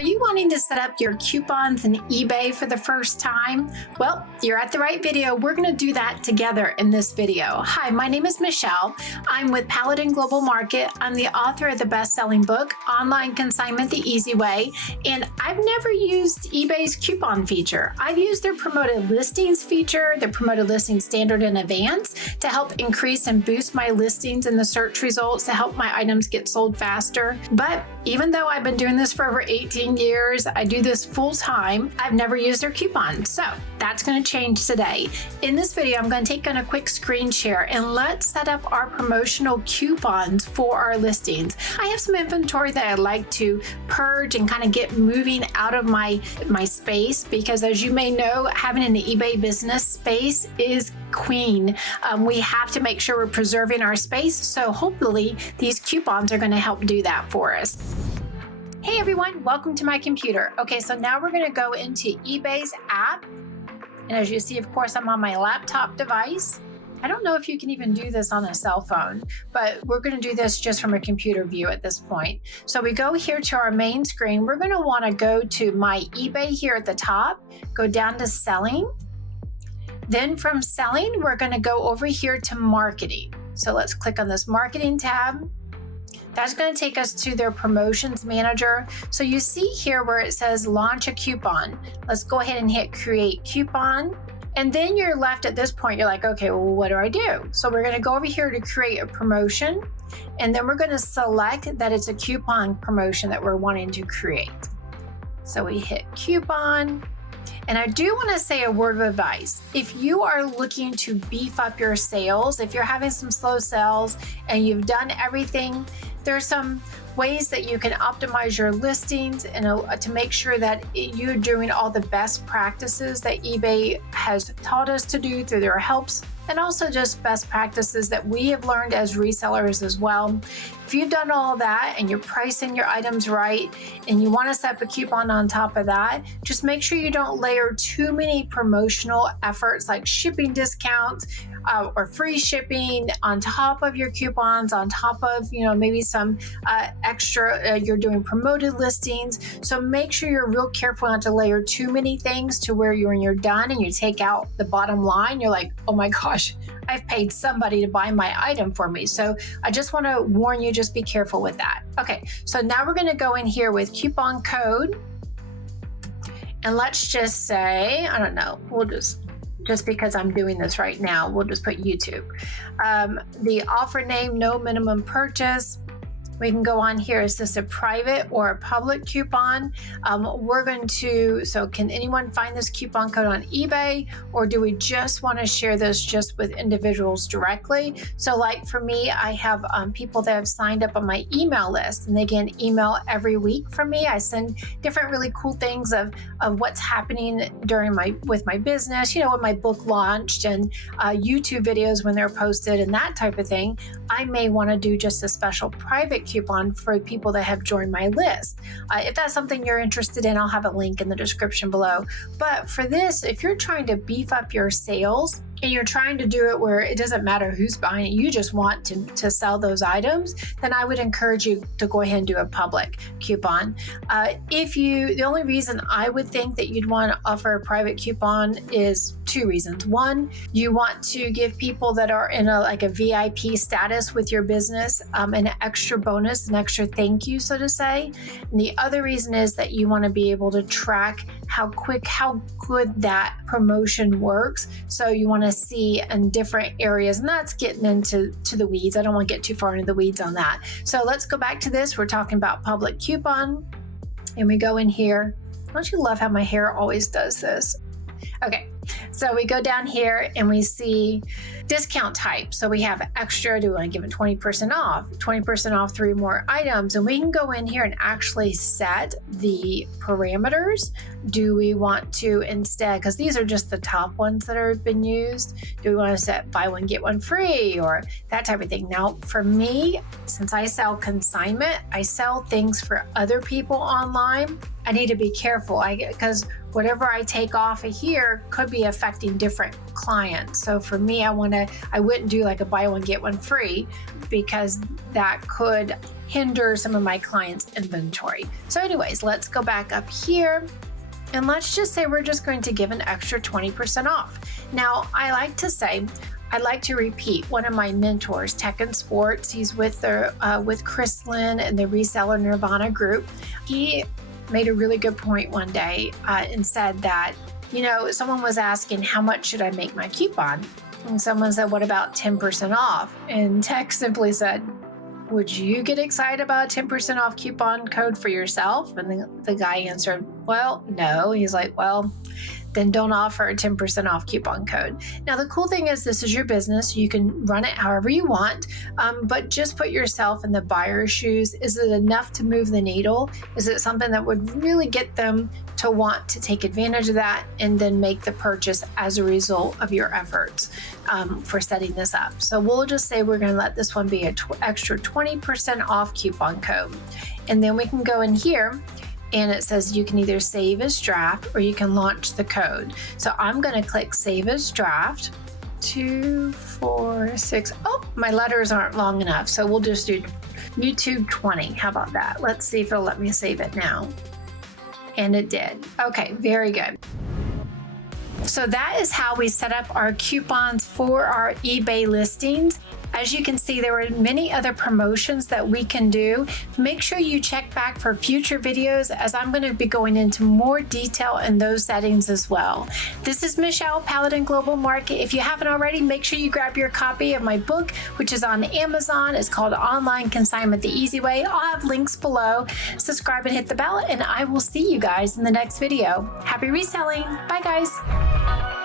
Are you wanting to set up your coupons in eBay for the first time? Well, you're at the right video. We're going to do that together in this video. Hi, my name is Michelle. I'm with Paladin Global Market. I'm the author of the best-selling book, Online Consignment the Easy Way, and I've never used eBay's coupon feature. I've used their promoted listings feature, the promoted listings standard and advanced, to help increase and boost my listings in the search results to help my items get sold faster. But even though I've been doing this for over 18 years, I do this full time, I've never used their coupon. So that's going to change today. In this video, I'm going to take on a quick screen share and let's set up our promotional coupons for our listings. I have some inventory that I'd like to purge and kind of get moving out of my space, because as you may know, having an eBay business space is queen. We have to make sure we're preserving our space. So hopefully these coupons are going to help do that for us. Hey everyone, welcome to my computer. Okay, so now we're going to go into eBay's app. And as you see, of course, I'm on my laptop device. I don't know if you can even do this on a cell phone, but we're going to do this just from a computer view at this point. So we go here to our main screen. We're going to want to go to my eBay here at the top, go down to selling. Then from selling, we're going to go over here to marketing. So let's click on this marketing tab. That's going to take us to their promotions manager. So you see here where it says launch a coupon. Let's go ahead and hit create coupon. And then you're left at this point, you're like, okay, well, what do I do? So we're going to go over here to create a promotion. And then we're going to select that it's a coupon promotion that we're wanting to create. So we hit coupon. And I do want to say a word of advice. If you are looking to beef up your sales, if you're having some slow sales and you've done everything, there's some ways that you can optimize your listings and to make sure that you're doing all the best practices that eBay has taught us to do through their helps, and also just best practices that we have learned as resellers as well. If you've done all that and you're pricing your items right and you want to set up a coupon on top of that, just make sure you don't layer too many promotional efforts like shipping discounts or free shipping on top of your coupons, on top of, maybe some extra, you're doing promoted listings. So make sure you're real careful not to layer too many things to where when you're done and you take out the bottom line, you're like, oh my gosh, I've paid somebody to buy my item for me. So I just want to warn you, just be careful with that. Okay, so now we're going to go in here with coupon code. And let's just say, I don't know, we'll just because I'm doing this right now, we'll just put YouTube. The offer name, no minimum purchase. We can go on here. Is this a private or a public coupon? We're going to, so can anyone find this coupon code on eBay, or do we just want to share this just with individuals directly? So like for me, I have people that have signed up on my email list, and they get an email every week from me. I send different really cool things of what's happening with my business, when my book launched, and YouTube videos when they're posted and that type of thing. I may want to do just a special private coupon for people that have joined my list. If that's something you're interested in, I'll have a link in the description below. But for this, if you're trying to beef up your sales and you're trying to do it where it doesn't matter who's buying it, you just want to sell those items, then I would encourage you to go ahead and do a public coupon. The only reason I would think that you'd want to offer a private coupon is two reasons. One, you want to give people that are in a VIP status with your business an extra bonus, an extra thank you, so to say. And the other reason is that you want to be able to track how good that promotion works. So you want to see in different areas, and that's getting into the weeds. I don't want to get too far into the weeds on that. So let's go back to this. We're talking about public coupon, and we go in here. Don't you love how my hair always does this? Okay, so we go down here and we see discount type. So we have extra. Do we want to give it 20% off? 20% off 3 more items. And we can go in here and actually set the parameters. Do we want to instead, because these are just the top ones that have been used, do we want to set buy one, get one free, or that type of thing? Now, for me, since I sell consignment, I sell things for other people online. I need to be careful because whatever I take off of here could be affecting different clients. So for me, I wouldn't do like a buy one, get one free, because that could hinder some of my clients' inventory. So anyways, let's go back up here. And let's just say we're just going to give an extra 20% off. Now, I like to repeat one of my mentors, Tech and Sports. He's with Chris Lynn and the Reseller Nirvana group. He made a really good point one day and said that, someone was asking, how much should I make my coupon? And someone said, what about 10% off? And Tech simply said, would you get excited about a 10% off coupon code for yourself? And the guy answered, well, no. He's like, well, then don't offer a 10% off coupon code. Now, the cool thing is this is your business. You can run it however you want, but just put yourself in the buyer's shoes. Is it enough to move the needle? Is it something that would really get them to want to take advantage of that and then make the purchase as a result of your efforts for setting this up? So we'll just say we're going to let this one be an extra 20% off coupon code. And then we can go in here and it says you can either save as draft or you can launch the code. So I'm going to click save as draft. 2, 4, 6. Oh, my letters aren't long enough. So we'll just do YouTube 20. How about that? Let's see if it'll let me save it now. And it did. Okay, very good. So that is how we set up our coupons for our eBay listings. As you can see, there were many other promotions that we can do. Make sure you check back for future videos as I'm going to be going into more detail in those settings as well. This is Michelle, Paladin Global Market. If you haven't already, make sure you grab your copy of my book, which is on Amazon. It's called Online Consignment the Easy Way. I'll have links below. Subscribe and hit the bell, and I will see you guys in the next video. Happy reselling. Bye, guys.